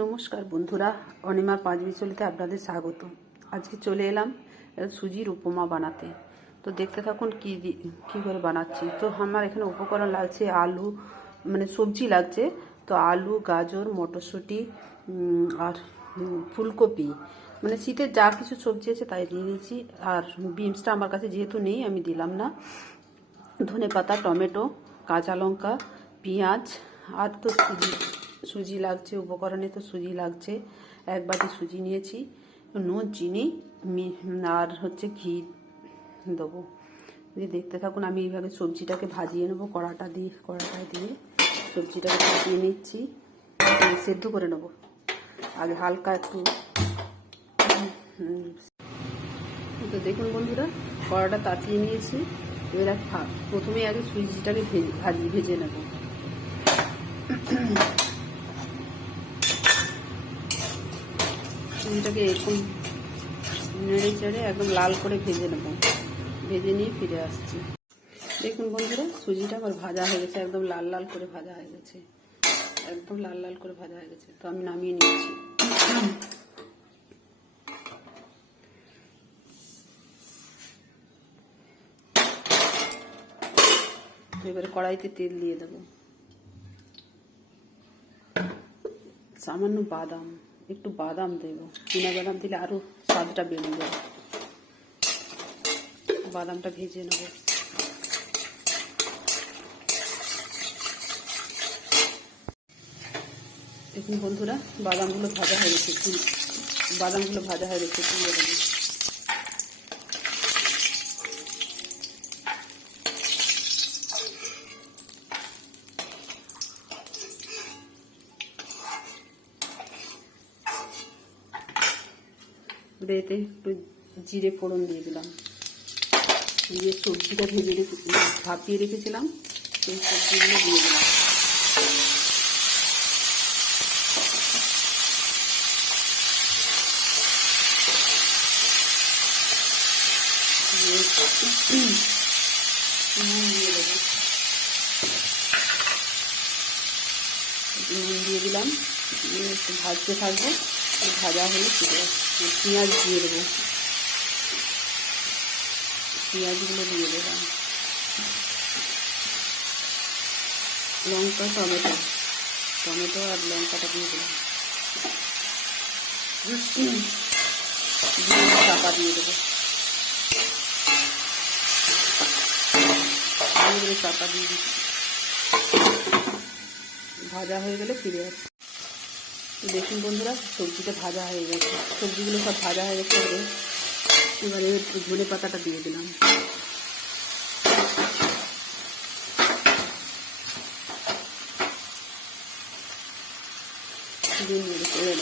নমস্কার বন্ধুরা, অনিমার পাঁচ বিচলিতে আপনাদের স্বাগত। আজকে চলে এলাম সুজির উপমা বানাতে। তো দেখতে থাকুন কী কী করে বানাচ্ছি। তো আমার এখানে উপকরণ লাগছে আলু মানে সবজি লাগছে। তো আলু, গাজর, মটরশুঁটি আর ফুলকপি। মানে শীতের যা কিছু সবজি আছে তাই দিয়ে দিয়েছি। আর বিনসটা আমার কাছে যেহেতু নেই, আমি দিলাম না। ধনে পাতা টমেটো, কাঁচা লঙ্কা, পেঁয়াজ, আর তো সুজি লাগছে, উপকরণে তো সুজি লাগছে। এক বাটি সুজি নিয়েছি। নুন চিনি আর হচ্ছে ঘি দেবো। দিয়ে দেখতে থাকুন, আমি এইভাবে সবজিটাকে ভাজিয়ে নেব, কড়াটা দিয়ে, কড়াটায় দিয়ে সবজিটাকে ভাজিয়ে নিচ্ছি। সেদ্ধ করে নেব। আগে হালকা একটু তো দেখুন বন্ধুরা, কড়াটা তাতিয়ে নিয়েছি। এবার প্রথমে আগে সুজিটাকে ভেজে ভাজি ভেজে নেব। সুজিটাকে এরকম নেড়ে চেড়ে একদম লাল করে ভেজে নেব। ভেজে নিয়ে ফিরে আসছি। দেখুন বন্ধুরা, সুজিটা আমার ভাজা হয়ে গেছে, একদম লাল লাল করে ভাজা হয়ে গেছে। একদম লাল লাল করে ভাজা হয়ে গেছে। তো আমি নামিয়ে নিচ্ছি। এবারে কড়াইতে তেল দিয়ে দেবো। সামান্য বাদাম। একটু বাদাম দেব। চীনা বাদাম দিলে আরও স্বাদটা বেড়ে যাবে বাদামটা ভেজে নেব। দেখুন বন্ধুরা, বাদামগুলো ভাজা হয়ে গেছে। বাদামগুলো ভাজা হয়ে গেছে। এতে একটু জিরে ফোড়ন দিয়ে দিলাম। দিয়ে সবজিটা ভেজে রেখে ভাপিয়ে রেখেছিলাম, সেই সবজিগুলো দিয়ে দিলাম। নুন দিয়ে দিলাম। ভাজতে থাকব। ভাজা হলে ফিরে আসছি পেঁয়াজ দিয়ে দেবো। পেঁয়াজগুলো দিয়ে দিলাম লঙ্কা, টমেটো। টমেটো আর লঙ্কাটা দিয়ে দিলাম দিয়ে চাপা দিয়ে দেবো, চাপা দিয়ে দিচ্ছি। ভাজা হয়ে গেলে ফিরে আসছি। দেখুন বন্ধুরা, সবজিটা ভাজা হয়ে গেছে। সবজিগুলো সব ভাজা হয়ে গেছে এবারে। ধনে পাতাটা দিয়ে দিলাম। নেড়ে চেড়ে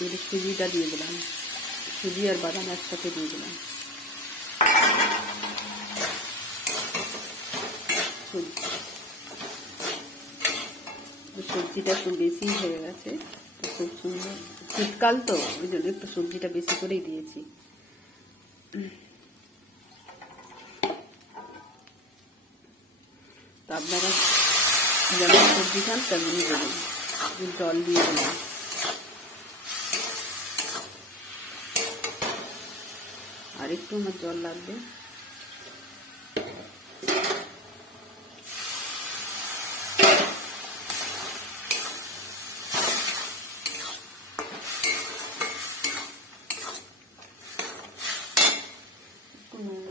এবারে সুজিটা দিয়ে দিলাম। সুজি আর বাদাম একসাথে দিয়ে দিলাম। সবজিটা একটু বেশি হয়ে গেছে, তো খুব সুন্দর। শীতকাল তো, ওই জন্য একটু সবজিটা বেশি করেই দিয়েছি। তো আপনারা যেমন সবজি খান, তেমনই দেবেন। জল দিয়ে দিলাম। আর একটু আমার জল লাগবে।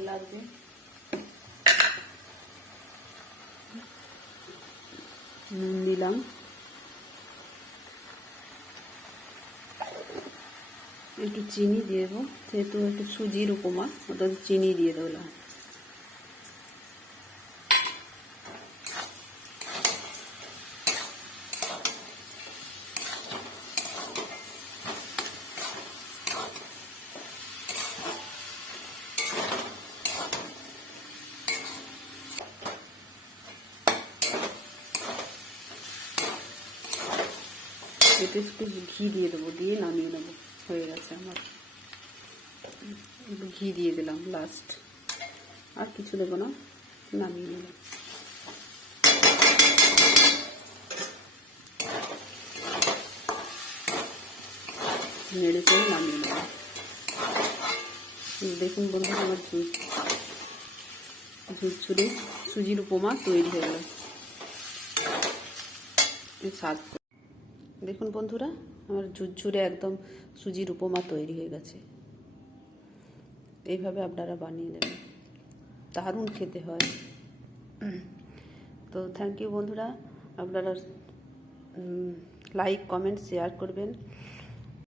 লাগবে। নুন দিলাম। একটু চিনি দিয়ে দেবো। যেহেতু একটু সুজির উপমা ওটা চিনি দিয়ে দিলাম এতে একটু ঘি দিয়ে দেবো, দিয়ে নামিয়ে নেব। হয়ে গেছে আমার। ঘি দিয়ে দিলাম লাস্ট আর কিছু দেবো না, নামিয়ে নিলাম। নেড়ে চেড়ে নামিয়ে নিলাম। দেখুন বন্ধুরা, আমার দুধ ছুড়ে সুজির উপমা তৈরি হয়ে গেল। স্বাদ। দেখুন বন্ধুরা আমার ঝুরঝুরে একদম সুজির উপমা তৈরি হয়ে গেছে। এইভাবে আপনারা বানিয়ে নেবেন। দারুণ খেতে হয়। তো থ্যাংক ইউ বন্ধুরা। আপনারা লাইক কমেন্ট শেয়ার করবেন।